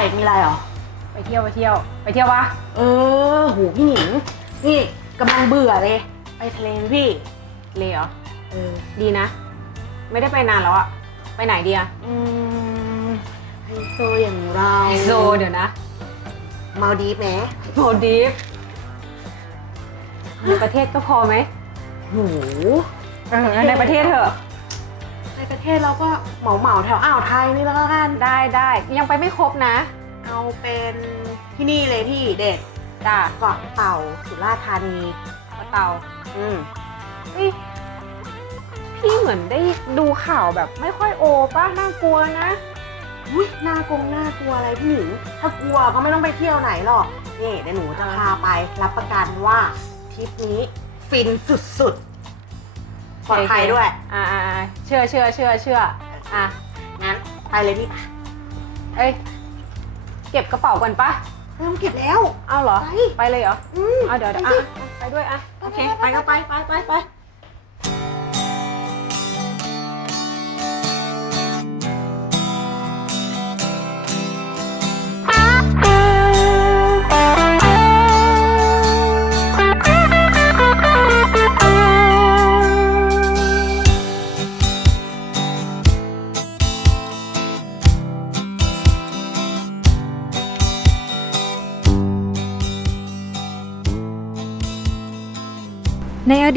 ช่ปะใช่พี่ใช่มีอะไรเหรอ ไปเที่ยวไปเที่ยว ไปเที่ยวปะเออโหพี่หนิง นี่กำลังเบื่อเลย ไปทะเลไหมพี่ เลยเหรอ เออ ดีนะ ไม่ได้ไปนานแล้วอะไปไหนดีอะอืมไฮโซอย่างเราไฮโซเดี๋ยวนะมาดีฟไหมโมดีฟในประเทศก็พอไหม โห เออในประเทศเถอะ ในประเทศเราก็เหมาเหมาๆแถวอ่าวไทยนี่แล้วกัน ได้ได้ยังไปไม่ครบนะเอาเป็นที่นี่เลยพี่เด็ดจ้าเกาะเต่าสุราษฎร์ธานี กระเตาอืมเฮ้ยพี่เหมือนได้ดูข่าวแบบไม่ค่อยโอป้าน่ากลัวนะ อุ้ยน่ากงน่ากลัวอะไรพี่หนิงถ้ากลัวก็ไม่ต้องไปเที่ยวไหนหรอกนี่เดี๋ยวหนูจะพาไปรับประกันว่าทริปนี้ฟินสุดๆ ปลอดภัยด้วยอ่าอ่าอ่าเชื่อเชื่อเชื่อเชื่ออะงั้นไปเลยพี่เอ้ยเก็บกระเป๋าก่อนปะเริ่มเก็บแล้ว เอาเหรอ ไปไปเลยเหรอ อืมเอาเดี๋ยวเดี๋ยวไปอะสิไปด้วยอะ โอเค ไปไปๆๆก็ไปไปไปไป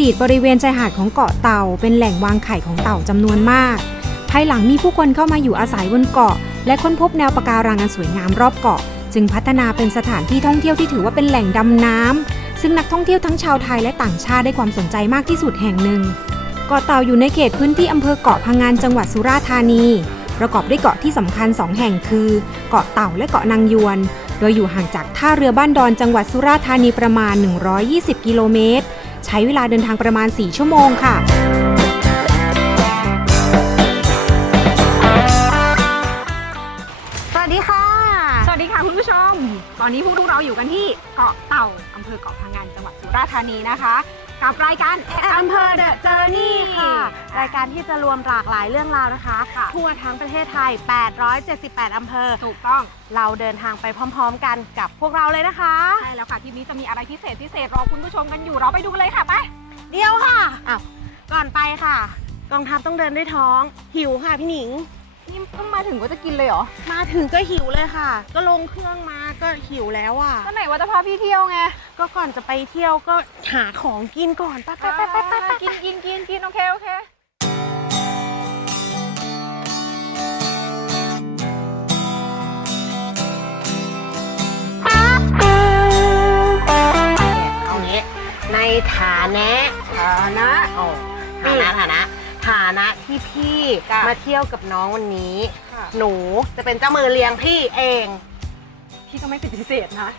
ดีตบริเวณชายหาดของเกาะเต่า เป็นแหล่งวางไข่ของเต่าจำนวนมาก ภายหลังมีผู้คนเข้ามาอยู่อาศัยบนเกาะ และค้นพบแนวปะการังอันสวยงามรอบเกาะ จึงพัฒนาเป็นสถานที่ท่องเที่ยวที่ถือว่าเป็นแหล่งดำน้ำซึ่งนักท่องเที่ยวทั้งชาวไทยและต่างชาติได้ความสนใจมากที่สุดแห่งหนึ่ง เกาะเต่าอยู่ในเขตพื้นที่อำเภอเกาะพังงานจังหวัดสุราษฎร์ธานี ประกอบด้วยเกาะที่สำคัญสองแห่งคือ เกาะเต่าและเกาะนางยวน โดยอยู่ห่างจากท่าเรือบ้านดอนจังหวัดสุราษฎร์ธานีประมาณ 120 กิโลเมตร ใช้เวลาเดินทางประมาณ 4 ชั่วโมงค่ะ สวัสดีค่ะ สวัสดีค่ะคุณผู้ชม ตอนนี้พวกเราอยู่กันที่เกาะเต่าอำเภอเกาะพังงานจังหวัดสุราษฎร์ธานีนะคะ กับรายการแออำมเภเภออเดเดอะอะเจเจออร์นี่นี่ค่ะค่ะ รายการที่จะรวมหลากหลายเรื่องราวนะคะค่ะทั่วทั้งประเทศไทย 878 อำเภอ ถูกต้อง เราเดินทางไปพร้อมๆ กันกับพวกเราเลยนะคะ ใช่แล้วค่ะทีนี้จะมีอะไรพิเศษพิเศษรอคุณผู้ชมกันอยู่เราไปดูกันเลยค่ะไปเดียวค่ะอ้าวก่อนไปค่ะ กองทัพต้องเดินด้วยท้อง หิวค่ะพี่หนิง นี่เพิ่งมาถึงก็จะกินเลยเหรอมาถึงก็หิวเลยค่ะ ก็ลงเครื่องมาก็หิวแล้วอะ ก็ไหนว่าจะพาพี่เที่ยวไงก็ก่อนจะไปเที่ยวก็หาของกินก่อนไปไปไปไปไปไปกินกินกินกินโอเคโอเคเอางี้ในฐานะฐานะโอ้ฐานะฐานะ ฐานะที่พี่จ้ะ มาเที่ยวกับน้องวันนี้ ค่ะหนูจะเป็นเจ้ามือเลี้ยงพี่เอง พี่ก็ไม่ปฏิเสธนะ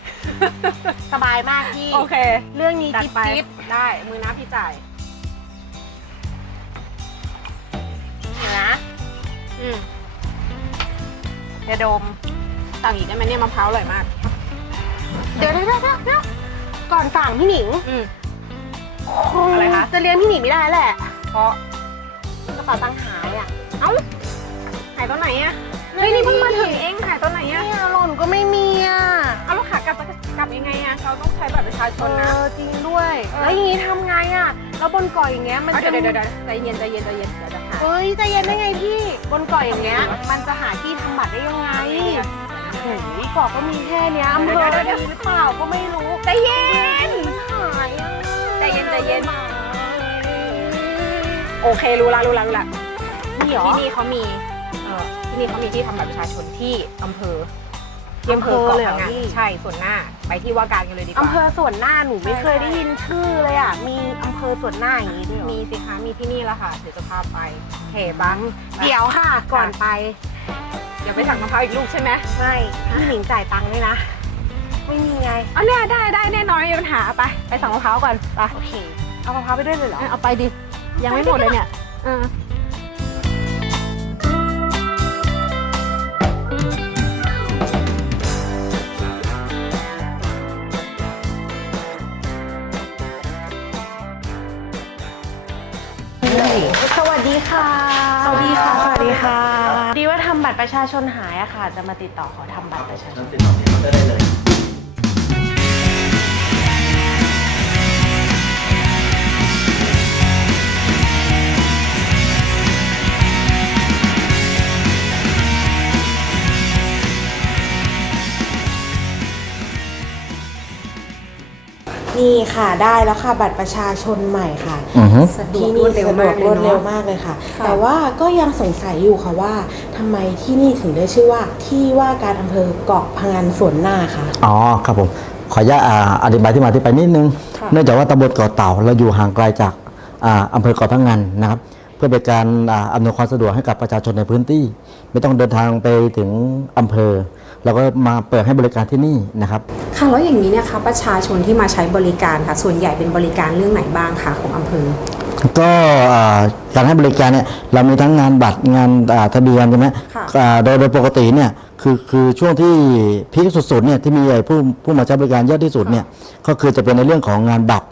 สบายมากพี่ โอเคเรื่องนี้จัดจิ๊บไปจิ๊บได้มือน้าพี่จ่าย นะอืมอย่าดม สั่งอีกได้ไหมเนี่ยมะพร้าวอร่อยมาก เดี๋ยวเดี๋ยวเดี๋ยวเดี๋ยวก่อนสั่งพี่หนิง อืม คงอะไรคะ จะเลี้ยงพี่หนิงไม่ได้แหละ เพราะ กระเป๋าตังค์หายอะหายตอนไหนอะเฮ้ยนี่เพิ่งมาถึงเองหายตอนไหนอะเนี่ยหล่นก็ไม่มีอะ เอาแล้วขากลับจะกลับยังไงอะเราต้องใช้บัตรประชาชนนะ เออจริงด้วยเออแล้วอย่างนี้ทำไงอะ แล้วบนเกาะอย่างเงี้ยมันเอาจะเดี๋ยวเดี๋ยวเดี๋ยวใจเย็นใจเย็นใจเย็นเดี๋ยวจะหาเฮ้ยใจเย็นได้ไงพี่ บนเกาะอย่างเงี้ย มันจะหาที่ทำบัตรได้ยังไงโอ้ยเกาะก็มีแค่เนี้ยอำเภอเดี๋ยวเดี๋ยวมีหรือเปล่าก็ไม่รู้ ใจเย็นหายอะใจเย็นใจเย็น โอเครู้ละรู้ละรู้ละนี่เหรอ ที่นี่เขามีเอ่อที่นี่เขามีที่ทำบัตรประชาชนที่อำเภอที่อำเภออำเภอเกาะเลยเหรพัองงานพี่ใช่ส่วนหน้าไปที่ว่าการกันเลยดีกว่าอำเภอส่วนหน้าหนูไม่ใช่ เคยได้ยินชื่อเลยอะ มีอำเภอส่วนหน้าอย่างนี้ด้วยเหรอมีสิคะมีที่นี่แล้วค่ะ เดี๋ยวจะพาไปโอเคบังเดี๋ยวค่ะ ก่อนไปเดี๋ยวไปสั่งมะพร้าวอีกลูกใช่ไหมไม่พี่หนิงจ่ายตังค์ด้วยนะ ไม่มีไง อ๋อเนี่ยได้ได้แน่นอนไม่มีปัญหาไปไปสั่งมะพร้าวก่อนไปโอเค เอามะพร้าวไปด้วยเลยเหรอ เอาไปดิ ยังไม่หมดเลยเนี่ยเออสวัสดีค่ะ สวัสดีค่ะ สวัสดีค่ะ ดีว่าทำำบัตรประชาชนหายอะค่ะ จะมาติดต่อขอทำบัตรประชาชน ติดต่อที่เคาน์เตอร์ได้เลย นี่ค่ะได้แล้วค่ะบัตรประชาชนใหม่ค่ะ อือฮึ สะดวกที่รนี่วดเร็วสะดมาวกกเลรยวดเร็วเนาะ มากเลยค่ะ ค่ะ แต่ว่าก็ยังสงสัยอยู่ค่ะว่าทำไมที่นี่ถึงได้ชื่อว่าที่ว่าการอำเภอเกาะพะงันสวนหน้าค่ะ อ๋อครับผมขออนุญาตอ่าอธิบายที่มาที่ไปนิดนึง ค่ะ เนื่องจากว่าตำบลเกาะเต่าเราอยู่ห่างไกลจากอ่าอำเภอเกาะพังงานนะครับ เพื่อเป็นการอ่าอำนวยความสะดวกให้กับประชาชนในพื้นที่ ไม่ต้องเดินทางไปถึงอำเภอ เราก็มาเปิดให้บริการที่นี่นะครับ ค่ะแล้วอย่างนี้เนี่ยคะประชาชนที่มาใช้บริการค่ะ ส่วนใหญ่เป็นบริการเรื่องไหนบ้างคะของอำเภอ ก็อ่าการให้บริการเนี่ยเรามีทั้งงานบัตรงานอ่าทะเบียนใช่ไหมค่ะ อ่าโดยโดยปกติเนี่ยคือคือช่วงที่พีคสุดๆเนี่ยที่มีไอ้ผู้ผู้มาใช้บริการเยอะที่สุดเนี่ยก็คือจะเป็นในเรื่องของงานบัตร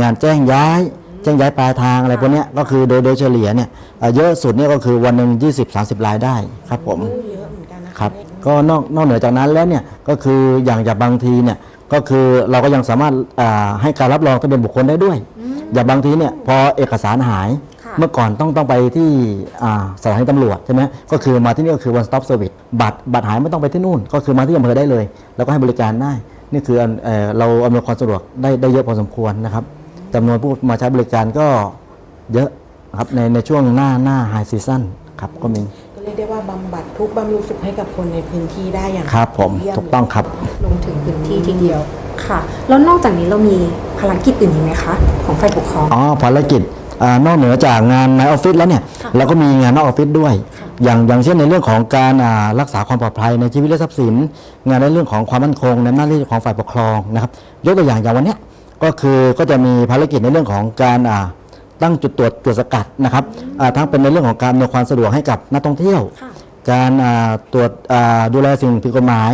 งานแจ้งย้าย แจ้งย้ายปลายทางอะไรพวกเนี้ยก็คือโดยโดยเฉลี่ยเนี่ยอ่าเยอะสุดเนี่ยก็คือวันหนึ่ง20 30 รายได้ครับผม เยอะเหมือนกันนะะครับ ก็นอกนอกเหนือจากนั้นแล้วเนี่ยก็คืออย่างจากบางทีเนี่ยก็คือเราก็ยังสามารถอ่าให้การรับรองทะเบียนบุคคลได้ด้วย อย่างบางทีเนี่ยพอเอกสารหายค่ะเมื่อก่อนต้องต้องไปที่อ่าสถานีตำรวจใช่ไหมก็คือมาที่นี่ก็คือ one stop service บัตรบัตรหายไม่ต้องไปที่นู่น ก็คือมาที่อำเภอได้เลย แล้วก็ให้บริการได้ นี่คืออันเอ่อเราอำนวยความสะดวกได้ได้เยอะพอสมควรนะครับจำนวนผู้มาใช้บริการก็เยอะนะครับในในช่วงหน้าหน้าไฮซีซั่นครับก็มีก็ เรียกได้ว่าบำบัดทุกข์บำรุงสุขให้กับคนในพื้นที่ได้อย่างครับผมเยี่ยถูกต้องครับ ลงถึงพื้นที่ทีเดียวค่ะ แล้วนอกจากนี้เรามีภารกิจอื่นอีกไหมคะ ของฝ่ายปกครองอ๋อภารกิจอานอกเหนือจากงานในออฟฟิศแล้วเนี่ยเราก็มีงานนอกออฟฟิศด้วย อย่างอย่างเช่นในเรื่องของการอ่ารักษาความปลอดภัยในชีวิตและทรัพย์สิน งานในเรื่องของความมั่นคงในหน้าที่ของฝ่ายปกครองนะครับยกตัวอย่างอย่างวันเนี้ยก็คือก็จะมีภารกิจในเรื่องของการอ่า ตั้งจุดตรวจตรวจสกัดนะครับอ่าทั้งเป็นในเรื่องของการอำนวยความสะดวกให้กับนักท่องเที่ยวค่ะการอ่าตรวจอ่าดูแลสิ่งผิดกฎหมาย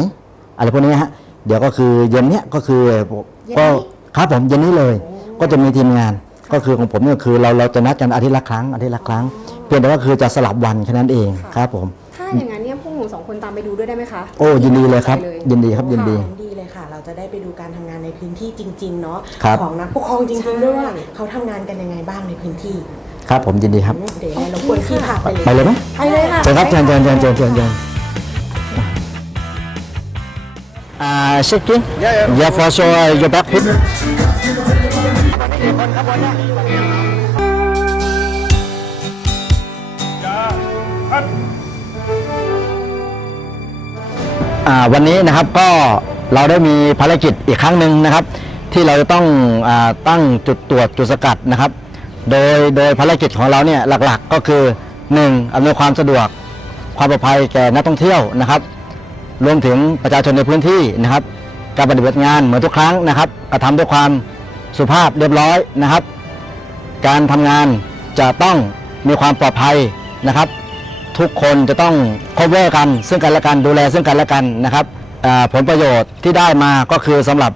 อะไรพวกนี้ฮะเดี๋ยวก็คือเย็นเนี้ยก็คือก็ครับผมเย็นนี้เลย ก็จะมีทีมงาน ก็คือของผมเนี่ยคือเราเราจะนัดกันอาทิตย์ละครั้งอาทิตย์ละครั้ง เพียงแต่ว่าคือจะสลับวันแค่นั้นเองครับผมถ้าอย่างนั้น องคนตามไปดูด้วยได้ไหมคะโอ้ยินดีเลยครับไปยินดีครับยินดี ดีเลยค่ะ เราจะได้ไปดูการทำงานในพื้นที่จริง ๆ เนาะครับ ของนักปกครองจริงๆด้วยว่าเขาทำงานกันยังไงบ้างในพื้นที่ครับ ผมยินดีครับ เดี๋ยวเราควรที่พาไปเลยไปเลยไหมไปเลยค่ะ เชิญครับเชิญเชิญเชิญเชิญเชิญเชิญอ่าเช็คกิ้ง Yeah, yeah. yeah for sure your back please อ่า วันนี้นะครับก็เราได้มีภารกิจอีกครั้งหนึ่งนะครับ ที่เราจะต้องอตั้งจุดตรวจจุดสกัดนะครับ โดยโดยภารกิจของเราเนี่ยหลักๆก็คือ 1. อำนวยความสะดวกความปลอดภัยแก่นักท่องเที่ยวนะครับ รวมถึงประชาชนในพื้นที่นะครับ การปฏิบัติงานเหมือนทุกครั้งนะครับกระทำด้วยความสุภาพเรียบร้อยนะครับ การทำงานจะต้องมีความปลอดภัยนะครับ ทุกคนจะต้องคบเวอร์กัน ซึ่งกันและกันดูแลซึ่งกันและกันนะครับผลประโยชน์ที่ได้มาก็คือสำหรับ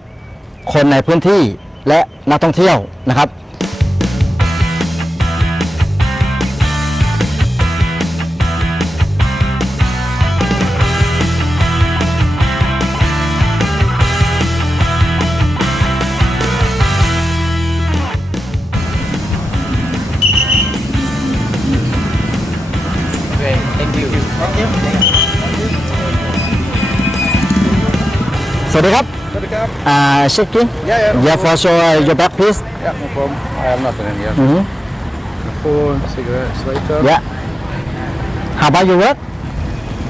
คนในพื้นที่และนักท่องเที่ยวนะครับ สวัสดีครับ Photograph? อ่าเช็คกิ้ง Yeah, yeah. yeah for sure your back please Yeah, no problem. I have nothing in here. อือฮึ Phone, cigarettes, lighter. yeah how about your work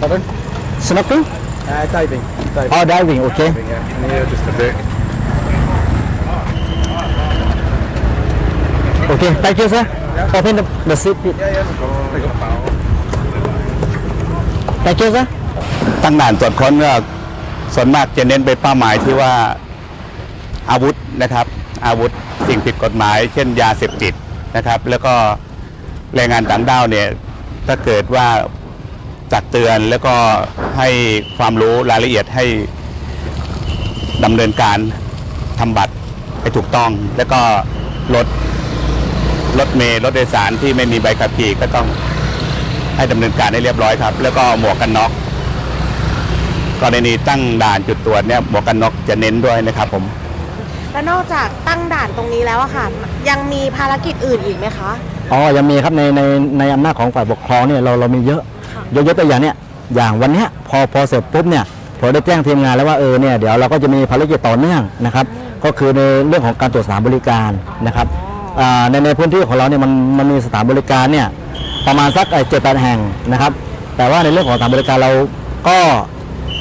Pardon? snorkeling Uh, diving. Diving. or diving okay Diving, yeah. And here, just a break. okay thank you sir open the, the seat please Yeah, yeah, no problem. Pick up a bottle. thank you sir ตั้งด่านตรวจค้นก็ ส่วนมากจะเน้นไปเป้าหมายที่ว่าอาวุธนะครับ อาวุธสิ่งผิดกฎหมาย เช่นยาเสพติดนะครับ แล้วก็แรงงานต่างด้าวเนี่ยถ้าเกิดว่าตักเตือนแล้วก็ให้ความรู้รายละเอียดให้ดำเนินการทำบัตรให้ถูกต้อง แล้วก็รถรถเมล์รถโดยสารที่ไม่มีใบขับขี่ก็ต้องให้ดำเนินการให้เรียบร้อยครับ แล้วก็หมวกกันน็อก กรณีตั้งด่านจุดตรวจเนี่ยหมวกกันน็อกจะเน้นด้วยนะครับผม แล้วนอกจากตั้งด่านตรงนี้แล้วอะค่ะ ยังมีภารกิจอื่นอีกไหมคะ อ๋อ ยังมีครับในในในอำนาจของฝ่ายปกครองเนี่ยเราเรามีเยอะเยอะๆตัวอย่างเนี่ยอย่างวันเนี้ยพอพอเสร็จปุ๊บเนี่ยผมได้แจ้งทีมงานแล้วว่าเออเนี่ยเดี๋ยวเราก็จะมีภารกิจต่อเนื่องนะครับก็คือในเรื่องของการตรวจสถานบริการนะครับอ่าในในพื้นที่ของเราเนี่ยมันมันมีสถานบริการเนี่ยประมาณสักเจ็ดแปดแห่งนะครับแต่ว่าในเรื่องของสถานบริการเราก็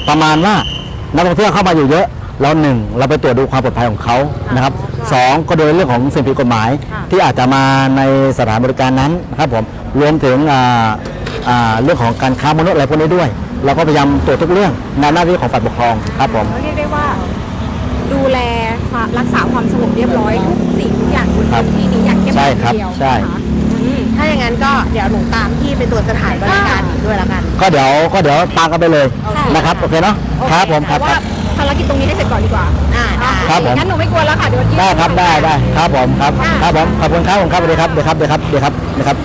ประมาณว่านักท่องเที่ยวเข้ามาอยู่เยอะเราหนึ่งเราไปตรวจดูความปลอดภัยของเขานะครับสองก็โดยเรื่องของสิ่งผิดกฎหมายที่อาจจะมาในสถานบริการนั้นนะครับผมรวมถึงอ่าอ่าเรื่องของการค้ามนุษย์อะไรพวกนี้ด้วย เราก็พยายามตรวจทุกเรื่องในหน้าที่ของฝ่ายปกครองครับผมเรียกได้ว่าดูแลรักษาความสงบเรียบร้อยทุกสิ่งทุกอย่างบนครับพื้นที่นี้อย่างเข้มใช่ข้นครับทีเดียวใช่นะคะอืมถ้า อย่างนั้นก็เดี๋ยวหนูตามพี่ไปตรวจสถานบริการอีกด้วยแล้วกัน ก็เดี๋ยวก็เดี๋ยวตามกันไปเลยโอเคนะครับโอเคเนาะครับผมครับแต่คว่ารับภารกิจตรงนี้ได้เสร็จก่อนดีกว่าอ่าได้ครับผมงั้นหนูไม่กลัวแล้วค่ะเดี๋ยวยืนได้ครับได้ได้ครับผมครับครับผมขอบคุณครับผมครับสวัสดีครับเดี๋ยวครับเดี๋ยวครับเดี๋ยวครับเดี๋ยวครับ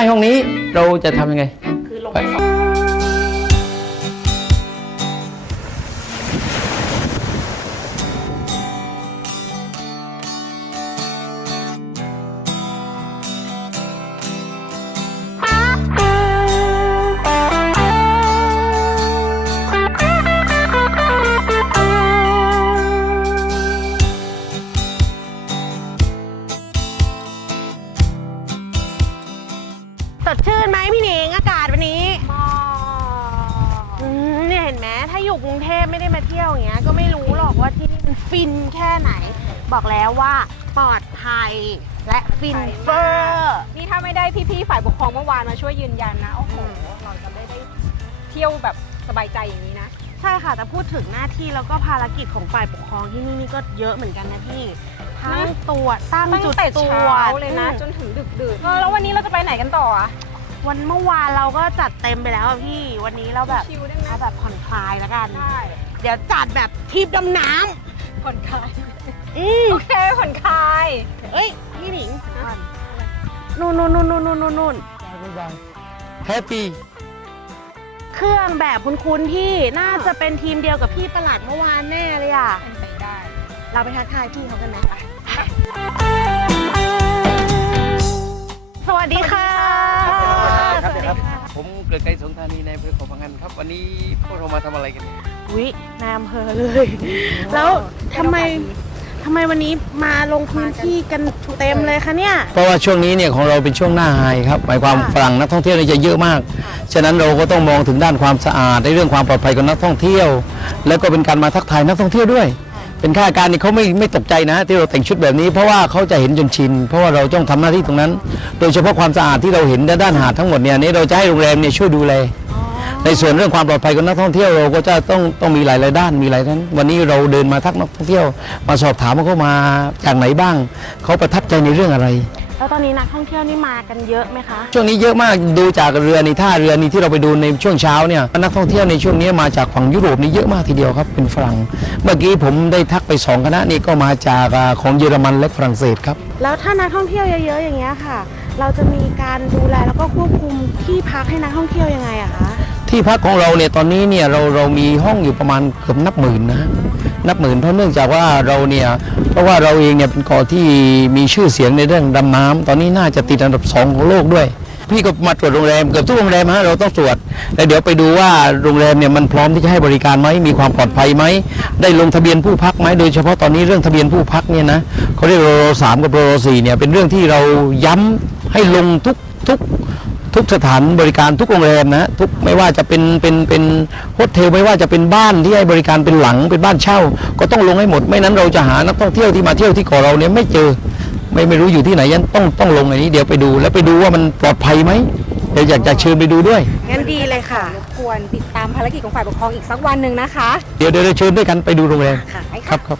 ไหม้ห้องนี้เราจะทำยังไง คือลงไปสอง กครองเมื่อวานมาช่วยยืนยันนะโอ้โหเราจะไม่ได้เที่ยวแบบสบายใจอย่างนี้นะ ใช่ค่ะแต่พูดถึงหน้าที่แล้วก็ภารกิจของฝ่ายปกครองที่นี่นี่ก็เยอะเหมือนกันนะพี่ทั้งนะตรวจตั้งตั้งจุดแต่ตรเช้าวจเลยนะอืมจนถึงดึกดื่นเออแล้ววันนี้เราจะไปไหนกันต่ออะวันเมื่อวานเราก็จัดเต็มไปแล้วอะพี่วันนี้เราแบบชิลได้ไหมเอาแบบผ่อนคลายแล้วกันได้เดี๋ยวจัดแบบทริปดำน้ผ่อนคลายำอืมโอเคผ่อนคลายเอ้ยพี่หนิงนู่นนู่นนู่นนู่นนู่น นู่นแฮปปี้เครื่องแบบคุณคุณพี่น่าจะเป็นทีมเดียวกับพี่ประหลัดเมื่อวานแน่เลยอะเป็นไปได้ เราไปทักทายพี่เขากันไหมสวัสดีค่ะครับครับ ผมเกลือไกรสงธานีในอำเภอเขาพังงันครับ วันนี้พวกเรามาทำอะไรกันเนี่ย อุ้ยนายอำเภอเลย แล้วทำไม ทำไมวันนี้มาลงพื้นที่กันเต็มเลยคะเนี่ย เพราะว่าช่วงนี้เนี่ยของเราเป็นช่วงหน้าไฮครับหมายความค่ะฝรั่งนักท่องเที่ยวเนี่ยจะเยอะมาก ฉะนั้นเราก็ต้องมองถึงด้านความสะอาดในเรื่องความปลอดภัยของนักท่องเที่ยว แล้วก็เป็นการมาทักทายนักท่องเที่ยวด้วย เป็นข้าราชการนี่เขาไม่ไม่ตกใจนะ ที่เราแต่งชุดแบบนี้เพราะว่าเขาจะเห็นจนชิน เพราะว่าเราต้องทำหน้าที่ตรงนั้น โดยเฉพาะความสะอาดที่เราเห็นด้านหาดทั้งหมดเนี่ยนี่เราจะให้โรงแรมเนี่ยช่วยดูแล ในส่วนเรื่องความปลอดภัยของนักท่องเที่ยวเราก็จะต้องต้องมีหลายๆด้านมีหลายด้านวันนี้เราเดินมาทักนักท่องเที่ยว มาสอบถามว่าเขามาจากไหนบ้าง เขาประทับใจในเรื่องอะไร แล้วตอนนี้นักท่องเที่ยวนี่มากันเยอะไหมคะ ช่วงนี้เยอะมากดูจากเรือในท่าเรือนี้ที่เราไปดูในช่วงเช้าเนี่ยนักท่องเที่ยวในช่วงนี้มาจากฝั่งยุโรปนี่เยอะมากทีเดียวครับเป็นฝรั่งเมื่อกี้ผมได้ทักไปสองคณะนี่ก็มาจากอ่าของเยอรมันและฝรั่งเศสครับ แล้วถ้านักท่องเที่ยวเยอะๆอย่างเงี้ยค่ะ เราจะมีการดูแลแล้วก็ควบคุมที่พักให้นักท่องเที่ยวยังไงอะคะ ที่พักของเราเนี่ยตอนนี้เนี่ยเราเรามีห้องอยู่ประมาณเกือบนับหมื่นนะนับหมื่นเพราะเนื่องจากว่าเราเนี่ยเพราะว่าเราเองเนี่ยเป็นเกาะที่มีชื่อเสียงในเรื่องดำน้ำตอนนี้น่าจะติดอันดับสองของโลกด้วย พี่ก็มาตรวจโรงแรมเกือบทุกโรงแรมฮะเราต้องตรวจแล้วเดี๋ยวไปดูว่าโรงแรมเนี่ยมันพร้อมที่จะให้บริการไหมมีความปลอดภัยไหมได้ลงทะเบียนผู้พักไหมโดยเฉพาะตอนนี้เรื่องทะเบียนผู้พักเนี่ยนะเขาเรียกโรโรสามกับโรโรสี่เนี่ยเป็นเรื่องที่เราย้ำให้ลงทุกทุก ทุกสถานบริการทุกโรงแรมนะทุกไม่ว่าจะเป็นเป็นเป็นโฮเทลไม่ว่าจะเป็นบ้านที่ให้บริการเป็นหลังเป็นบ้านเช่า ก็ต้องลงให้หมดไม่นั้นเราจะหานักท่องเที่ยวที่มาเที่ยวที่เกาะเราเนี่ยไม่เจอ ไม่ไม่รู้อยู่ที่ไหนยันต้องต้องลงในนี้เดี๋ยวไปดู แล้วไปดูว่ามันปลอดภัยไหมเดี๋ยวอยากจะเชิญไปดูด้วยงั้นดีเลยค่ะรบกวนติดตามภารกิจของฝ่ายปกครองอีกสักวันหนึ่งนะคะ เดี๋ยวเดี๋ยวเชิญด้วยกันไปดูโรงแรมค่ะไปคค่ะรับครับ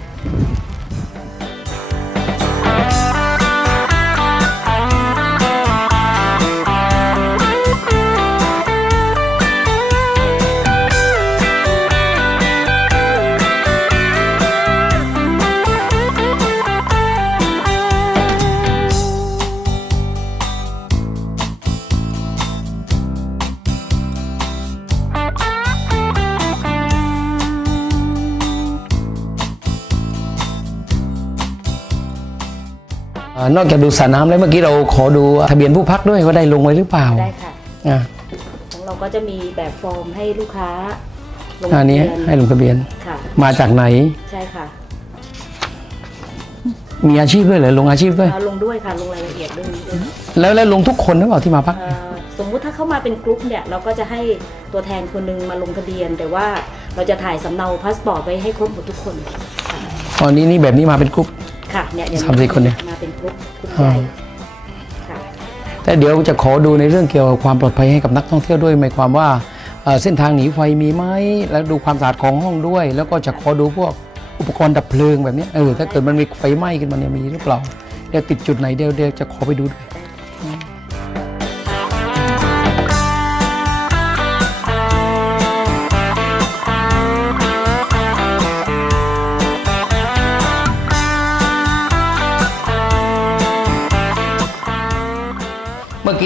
นอกจากดูสระน้ำแล้วเมื่อกี้เราขอดูทะเบียนผู้พักด้วยว่าได้ลงไว้หรือเปล่าได้ค่ะอ่าของเราก็จะมีแบบฟอร์มให้ลูกค้าลงอันนี้ทะเบียให้ลงทะเบียน ค่ะ มาจากไหน ใช่ค่ะมีอาชีพด้วยเหรอลงอาชีพด้วย เอาลงด้วยค่ะลงรายละเอียดเรื่องนี้ด้วยแล้วแล้วลงทุกคนหรือเปล่าที่มาพัก เอ่อสมมุติถ้าเข้ามาเป็นกรุ๊ปเนี่ยเราก็จะให้ตัวแทนคนหนึงมาลงทะเบียน แต่ว่าเราจะถ่ายสำเนาพาสปอร์ตไปให้ครบหมดทุกคนค่ะ ตอนนี้นี่แบบนี้มาเป็นกรุ๊ป ค่ะเนี่ยอย่งสามสี่คนเนี่ย มาเป็นกรุ๊ปกรุ๊ปอ่าใหญ่ค่ะแต่เดี๋ยวจะขอดูในเรื่องเกี่ยวกับความปลอดภัยให้กับนักท่องเที่ยวด้วยหมายความว่าเอ่อเส้นทางหนีไฟมีไหมแล้วดูความสะอาดของห้องด้วย แล้วก็จะขอดูพวกอุปกรณ์ดับเพลิงแบบเนี้ยเออถ้าเกิดมันมีไฟไหม้ขึ้นมาเนี่ยมีหรือเปล่าเดี๋ยวติดจุดไหนเดี๋ยวเดี๋ยวจะขอไปดูด้วย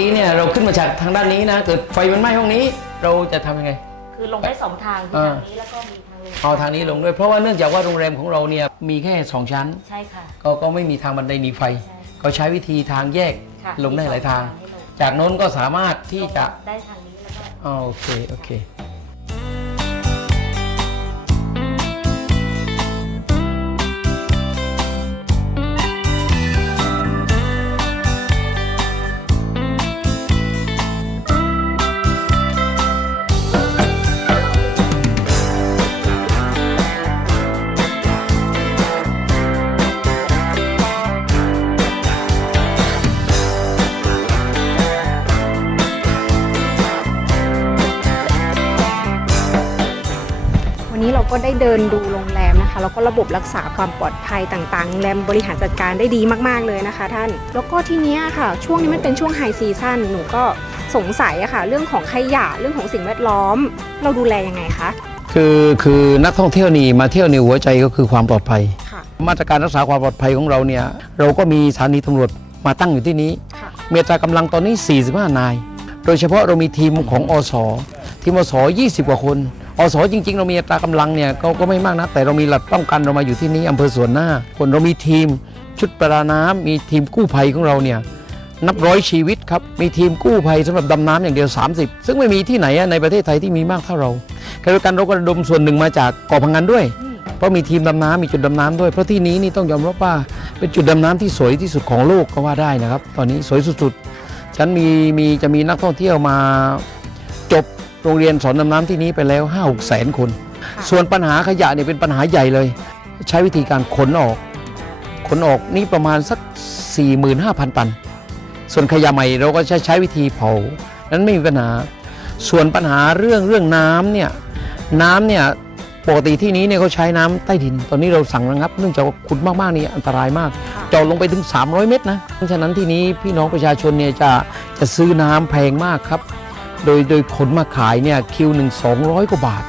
กี้เนี่ยเราขึ้นมาจากทางด้านนี้นะเกิดไฟมันไหม้ห้องนี้ เราจะทำยังไง คือลงได้สองทางคืออ่าทางนี้แล้วก็มีทางลงเอาทางนี้ลงด้วยเพราะว่าเนื่องจากว่าโรงแรมของเราเนี่ยมีแค่2ชั้น ใช่ค่ะ ก็ก็ไม่มีทางบันไดหนีไฟ ใช่ก็ใช้วิธีทางแยกค่ะลงได้หลายทาง มีสอให้ลง จากโน้นก็สามารถที่จะได้ทางนี้แล้วก็ อ๋อโอเคโอเค ก็ได้เดินดูโรงแรมนะคะ แล้วก็ระบบรักษาความปลอดภัยต่างๆโรงแรมบริหารจัดการได้ดีมากๆเลยนะคะ ท่าน แล้วก็ทีเนี้ยค่ะ ช่วงนี้มันเป็นช่วงไฮซีซั่นหนูก็สงสัยอะค่ะ เรื่องของขยะเรื่องของสิ่งแวดล้อม เราดูแลยังไงคะคือคือนักท่องเที่ยวนี่มาเที่ยวในหัวใจก็คือความปลอดภัยค่ะมาตรการรักษาความปลอดภัยของเราเนี่ยเราก็มีสถานีตำรวจมาตั้งอยู่ที่นี้ค่ะมีอัตรากำลังตอนนี้ 45 นาย โดยเฉพาะเรามีทีมของอส ทีมอส 20 กว่าคน อสจริง ๆ เรามีอัตรากำลังเนี่ยก็ก็ไม่มากนะแต่เรามีหลักป้องกันเรามาอยู่ที่นี้อำเภอสวนหน้า คนเรามีทีมชุดประดาน้ำมีทีมกู้ภัยของเราเนี่ยนับร้อยชีวิตครับ มีทีมกู้ภัยสำหรับดำน้ำอย่างเดียว 30 ซึ่งไม่มีที่ไหนในประเทศไทยที่มีมากเท่าเราขณะเดียวกันเราก็ระดมส่วนหนึ่งมาจากเกาะพังงานด้วย เพราะมีทีมดำน้ำมีจุดดำน้ำด้วย เพราะที่นี้นี่ต้องยอมรับว่าเป็นจุดดำน้ำที่สวยที่สุดของโลกก็ว่าได้นะครับ ตอนนี้สวยสุดๆ ฉันมีมีจะมีนักท่องเที่ยวมาจบ โรงเรียนสอนดำน้ำที่นี้ไปแล้ว5 6แสนคน ส่วนปัญหาขยะเนี่ยเป็นปัญหาใหญ่เลย ใช้วิธีการขนออก ขนออกนี่ประมาณสัก 45,000 ตัน ส่วนขยะใหม่เราก็ใช้ใช้วิธีเผา นั้นไม่มีปัญหา ส่วนปัญหาเรื่องเรื่องน้ำเนี่ยน้ำเนี่ยปกติที่นี้เนี่ยเขาใช้น้ำใต้ดิน ตอนนี้เราสั่งระงับ เนื่องจากว่าขุดมากๆนี่อันตรายมาก เจาะลงไปถึง 300 เมตรนะ เพราะฉะนั้นที่นี้พี่น้องประชาชนเนี่ยจะจะซื้อน้ำแพงมากครับ โดยโดยขนมาขายเนี่ยคิวหนึ่งสองร้อยกว่าบาท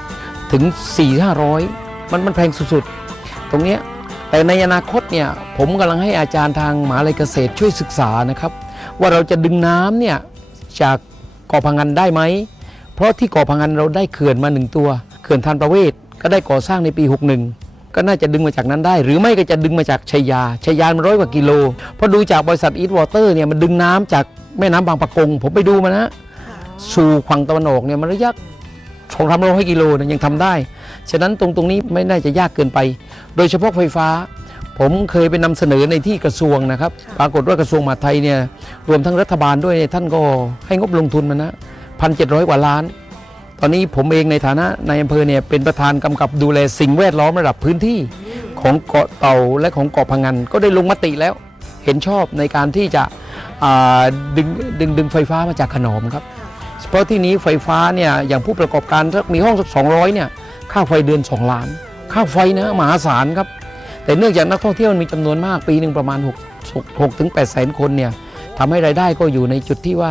ถึง 4 5 0 0 มันมันแพงสุดๆ ตรงเนี้ยแต่ในอนาคตเนี่ยผมกำลังให้อาจารย์ทางมหาลัยเกษตรช่วยศึกษานะครับ ว่าเราจะดึงน้ำเนี่ยจากเกาะพังงันได้ไหม เพราะที่เกาะพังงันเราได้เขื่อนมาหนึ่งตัวเขื่อนทานประเวศก็ได้ก่อสร้างในปี 61 ก็น่าจะดึงมาจากนั้นได้ หรือไม่ก็จะดึงมาจากชัยยาชัยยามันร้อยกว่ากิโลเพราะดูจากบริษัทอีทวอเตอร์เนี่ยมันดึงน้ำจากแม่น้ำบางปะกง ผมไปดูมานะ สู่ฝั่งตะวันออกเนี่ยมันระยะสองสามร้อยกิโลเนี่ยยังทำได้ ฉะนั้นตรงตรงนี้ไม่น่าจะยากเกินไป โดยเฉพาะไฟฟ้า ผมเคยไปนำเสนอในที่กระทรวงนะครับ ปรากฏว่ากระทรวงมหาดไทยเนี่ยรวมทั้งรัฐบาลด้วยเนี่ยท่านก็ให้งบลงทุนมานะพันเจ็ดร้อยกว่าล้าน ตอนนี้ผมเองในฐานะในอำเภอเนี่ยเป็นประธานกำกับดูแลสิ่งแวดล้อมระดับพื้นที่ของเกาะเต่าและของเกาะพังงันก็ได้ลงมติแล้ว เห็นชอบในการที่จะอ่าดึงดึงดึงไฟฟ้ามาจากขนอมครับ เพราะที่นี้ไฟฟ้าเนี่ยอย่างผู้ประกอบการถ้ามีห้องสักสองเนี่ยค่าไฟเดือน 2 ล้าน ค่าไฟนะมหาศาลครับ แต่เนื่องจากนักท่องเที่ยวมันมีจำนวนมากปีหนึ่งประมาณ6 6 6ถึง8แสนคนเนี่ยทำให้รายได้ก็อยู่ในจุดที่ว่า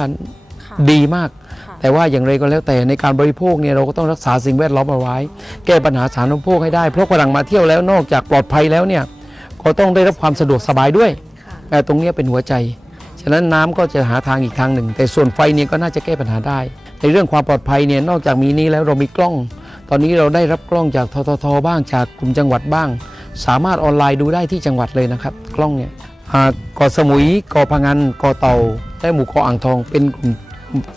ค่ะดีมากค่ะแต่ว่าอย่างไรก็แล้วแต่ในการบริโภคเนี่ยเราก็ต้องรักษาสิ่งแวดล้อมเอาไว้ แก้ปัญหาสาธารณูปโภคให้ได้ เพราะฝรั่งมาเที่ยวแล้วนอกจากปลอดภัยแล้วเนี่ยก็ต้องได้รับความสะดวกสบายด้วยค่ะเอ่อตรงเนี้ยเป็นหัวใจ ฉะนั้นน้ำก็จะหาทางอีกทางหนึ่ง แต่ส่วนไฟเนี่ยก็น่าจะแก้ปัญหาได้ ในเรื่องความปลอดภัยเนี่ยนอกจากมีนี้แล้วเรามีกล้อง ตอนนี้เราได้รับกล้องจากทททบ้างจากกลุ่มจังหวัดบ้าง สามารถออนไลน์ดูได้ที่จังหวัดเลยนะครับ กล้องเนี่ยเกาะสมุยเกาะพังงันเกาะเต่าและหมู่เกาะอ่างทองเป็นกลุ่ม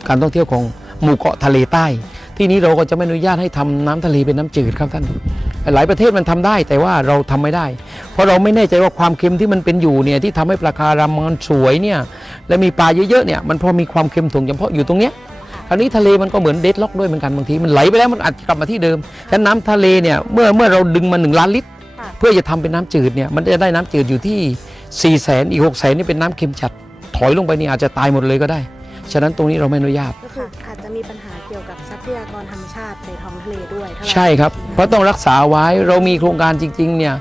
การท่องเที่ยวของหมู่เกาะทะเลใต้ ที่นี้เราก็จะไม่อนุญาตให้ทำน้ำทะเลเป็นน้ำจืดครับท่าน หลายประเทศมันทำได้แต่ว่าเราทำไม่ได้ เพราะเราไม่แน่ใจว่าความเค็มที่มันเป็นอยู่เนี่ยที่ทำให้ปลาคารามันสวยเนี่ยและมีปลาเยอะๆเนี่ยมันพอมีความเค็มถ่วงเฉพาะอยู่ตรงเนี้ยคราวนี้ทะเลมันก็เหมือนเดดล็อกด้วยเหมือนกันบางทีมันไหลไปแล้วมันอาจจะกลับมาที่เดิมฉะนั้นน้ำทะเลเนี่ยเมื่อเมื่อเราดึงมาหนึ่งล้านลิตรค่ะเพื่อจะทำเป็นน้ำจืดเนี่ยมันจะได้น้ำจืดอยู่ที่4ี่แสนอีก6กแสนนี่เป็นน้ำเค็มจัดถอยลงไปนี่อาจจะตายหมดเลยก็ได้ ฉะนั้นตรงนี้เราไม่อนุญาต ก็คืออาจจะมีปัญหาเกี่ยวกับทรัพยากรธรรมชาติในท้องทะเลด้วยถ้าเาใช่ครับ เพราะต้องรักษาไว้เรามีโครงการจริงๆเนี่ย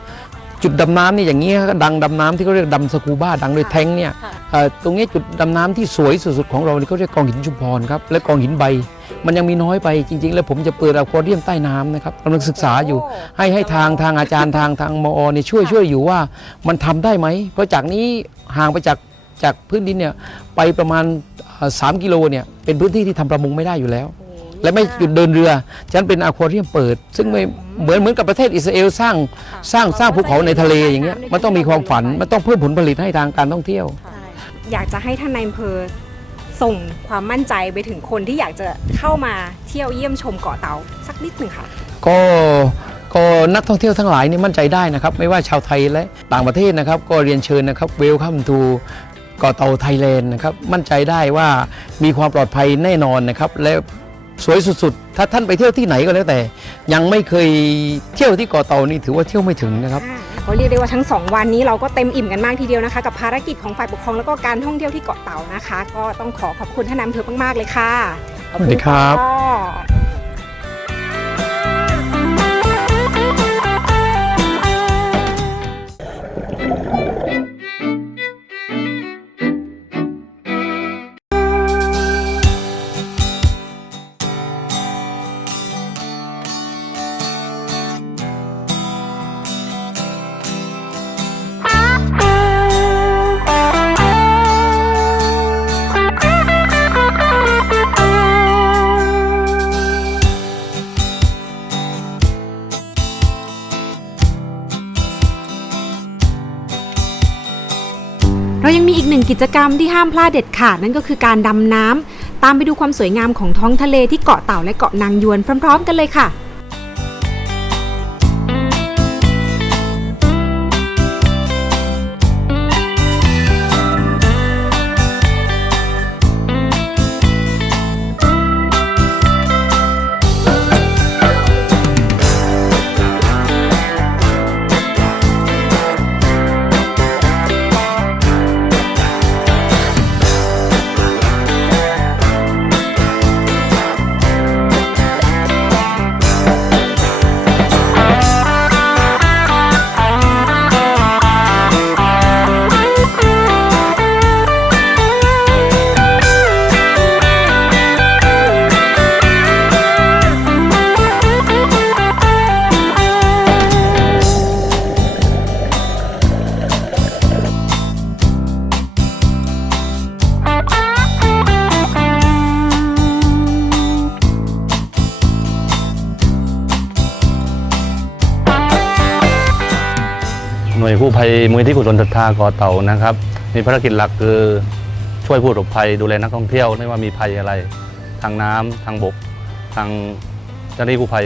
จุดดำน้ำเนี่ยอย่างนี้ยดังดำน้ำที่เขาเรียกดำสกูบ้าดังด้วยแท้งเนี่ยค่ะ เอ่อตรงนี้จุดดำน้ำที่สวยสุดๆของเราเนี่ยเขาเรียกกองหินชุมพรครับและกองหินใบ มันยังมีน้อยไปจริง ๆ แล้วผมจะเปิดอควาเรียมใต้น้ำนะครับกำลังศึกษาอยู่ให้ให้ทางทางอาจารย์ทางทางมอเนี่ยช่วยช่วยอยู่ว่ามันทำได้ไหมเพราะจากนี้ห่างไปจาก จากพื้นดินเนี่ยไปประมาณเอ่อสามกิโลเนี่ยเป็นพื้นที่ที่ทำประมงไม่ได้อยู่แล้ว และไม่หยุดเดินเรือฉันเป็นอควาเรียมเปิด ซึ่งไม่เหมือนเหมือนกับประเทศอิสราเอลสร้างสร้างสร้างภูเขาในทะเลอย่างเงี้ยมันต้องมีความฝันมันต้องเพิ่มผลผลิตให้ทางการท่องเที่ยวใช่อยากจะให้ท่านนายอำเภอส่งความมั่นใจไปถึงคนที่อยากจะเข้ามาเที่ยวเยี่ยมชมเกาะเต่าสักนิดหนึ่งค่ะ ก็ก็นักท่องเที่ยวทั้งหลายนี่มั่นใจได้นะครับ ไม่ว่าชาวไทยและต่างประเทศนะครับ ก็เรียนเชิญนะครับเวลคัมทูเกาะเต่าไทยแลนด์นะครับมั่นใจได้ว่ามีความปลอดภัยแน่นอนนะครับและสวยสุดๆ ถ้าท่านไปเที่ยวที่ไหนก็แล้วแต่ ยังไม่เคยเที่ยวที่เกาะเต่านี่ถือว่าเที่ยวไม่ถึงนะครับก็เรียกได้ว่าทั้ง 2 วันนี้เราก็เต็มอิ่มกันมากทีเดียวนะคะ กับภารกิจของฝ่ายปกครองแล้วก็การท่องเที่ยวที่เกาะเต่านะคะ ก็ต้องขอขอบคุณท่านนายอำเภอมากๆเลยค่ะขอณสวัสดีครับ หนึ่งกิจกรรมที่ห้ามพลาดเด็ดขาดนั่นก็คือการดำน้ำตามไปดูความสวยงามของท้องทะเลที่เกาะเต่าและเกาะนางยวนพร้อม ๆ กันเลยค่ะ มูลที่กุศลศรัทธาเกอเต่านะครับ มีภารกิจหลักคือช่วยผู้ประสบภัยดูแลนักท่องเที่ยวไม่ว่ามีภัยอะไร ทางน้ำทางบก ทางเจ้าหน้าที่กู้ภัย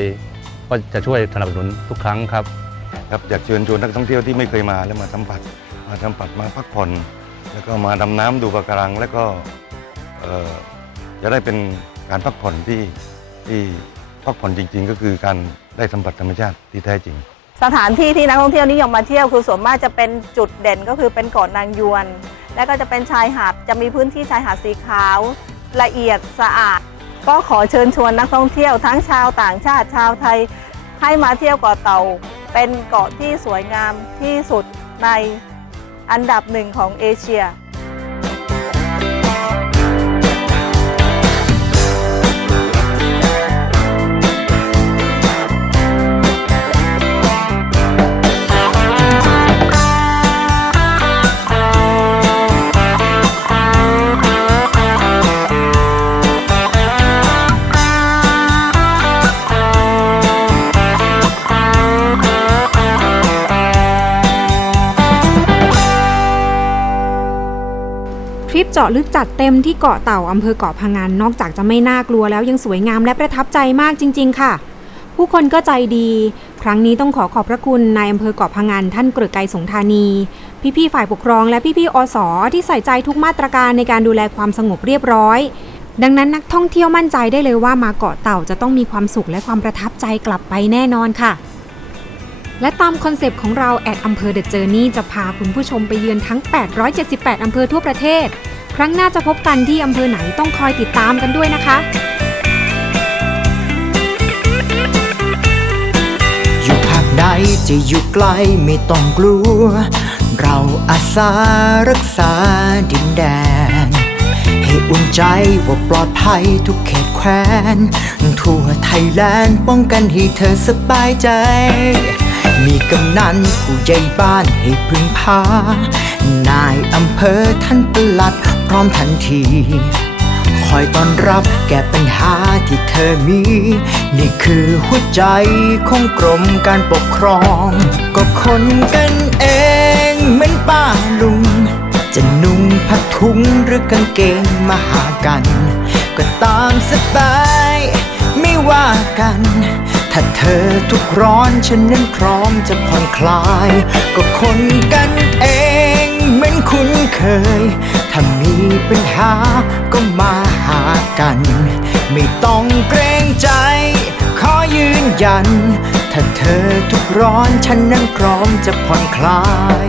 ก็จะช่วยสนับสนุนทุกครั้งครับครับอยากเชิญชวนนักท่องเที่ยวที่ไม่เคยมาแล้วมาสัมผัสมาสัมผัสมาพักผ่อน แล้วก็มาดำน้ำดูปะการัง แล้วก็เออจะได้เป็นการพักผ่อนที่ที่พักผ่อนจริง ๆ ก็คือการได้สัมผัสธรรมชาติที่แท้จริง สถานที่ที่นักท่องเที่ยวนิยมมาเที่ยวคือส่วนมากจะเป็นจุดเด่นก็คือเป็นเกาะนางยวน และก็จะเป็นชายหาดจะมีพื้นที่ชายหาดสีขาว ละเอียดสะอาด ก็ขอเชิญชวนนักท่องเที่ยวทั้งชาวต่างชาติชาวไทย ให้มาเที่ยวเกาะเต่า เป็นเกาะที่สวยงามที่สุดในอันดับหนึ่งของเอเชีย เจาะลึกจัดเต็มที่เกาะเต่าอำเภอเกาะพังงานนอกจากจะไม่น่ากลัวแล้วยังสวยงามและประทับใจมากจริง ๆ ค่ะ ผู้คนก็ใจดี ครั้งนี้ต้องขอขอบพระคุณนายอำเภอเกาะพังงานท่านเกริกไกรสงธานี พี่ๆฝ่ายปกครองและพี่ๆอสที่ใส่ใจทุกมาตรการในการดูแลความสงบเรียบร้อย ดังนั้นนักท่องเที่ยวมั่นใจได้เลยว่ามาเกาะเต่าจะต้องมีความสุขและความประทับใจกลับไปแน่นอนค่ะ และตามคอนเซปต์ของเราแอดอำเภอเดอะเจอร์นี่จะพาคุณผู้ชมไปเยือนทั้ง 878 อำเภอทั่วประเทศ ครั้งหน้าจะพบกันที่อำเภอไหนต้องคอยติดตามกันด้วยนะคะ อยู่ภาคใดจะอยู่ไกลไม่ต้องกลัว เราอาสารักษาดินแดน ให้อุ่นใจว่าปลอดภัยทุกเขตแคว้น ทั่วไทยแลนด์ป้องกันให้เธอสบายใจ มีกำนันผู้ใหญ่บ้านให้พึ่งพา นายอำเภอท่านปลัดพร้อมทันที คอยต้อนรับแก้ปัญหาที่เธอมี นี่คือหัวใจของกรมการปกครอง ก็คนกันเองเหมือนป้าลุง จะนุ่งผ้าถุงหรือกางเกงมาหากัน ก็ตามสบายไม่ว่ากัน ถ้าเธอทุกร้อนฉันนั้นพร้อมจะผ่อนคลาย ก็คนกันเองเหมือนคุ้นเคย ถ้ามีปัญหาก็มาหากัน ไม่ต้องเกรงใจ ขอยืนยัน ถ้าเธอทุกร้อนฉันนั้นพร้อมจะผ่อนคลาย